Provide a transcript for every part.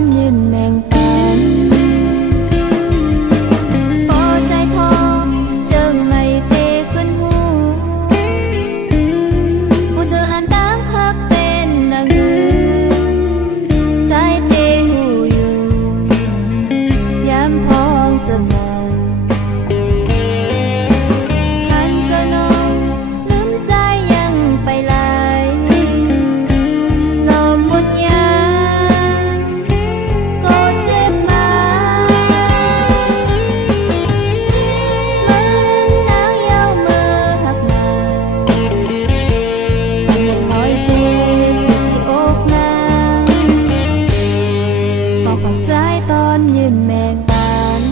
อนยืนแมงปันพอใจทอเจิงไม่เตะขึ้นหูผู้เจอหันดังฮักเป็นนางหือใจเตะหูอยู่ย้ำพองจะงอหันจะนองลืมใจยังไปลายลมบนยาก็เจ็บมาเมื่อลืมนางยาวมือหักมาไม่หอยเจ็บที่อกนางขอความใจตอนยืนแมงปาน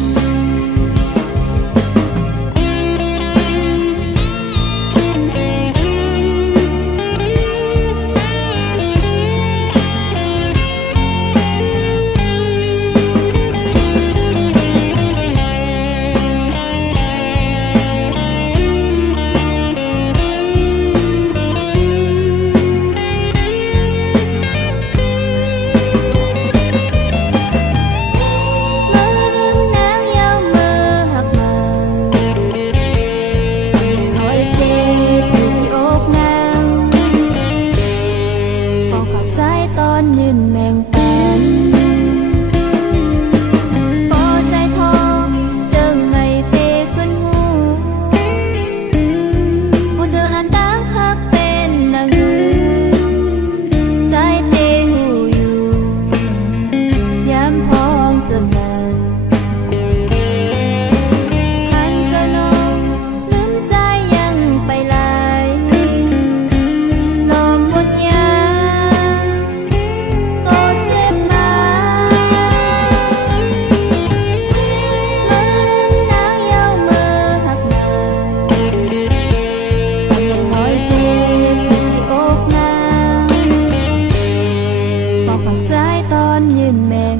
เมื่อลืมนางยาวมือหักมาหอยเจ็บอยู่ที่อกนางขอขอบใจตอนยืนแมงปันพอใจทอเจิงไม่เตะขึ้นหูผู้เจอหันดังฮักเป็นนางหือใจเตะหูอยู่ย้ำพองจะงอหันจะนองลืมใจยังไปลายลมบนยาก็เจ็บมาเมื่อลืมนางยาวมือหักมาไม่หอยเจ็บอยู่ที่อกนางขอความใจตอนยืนแมง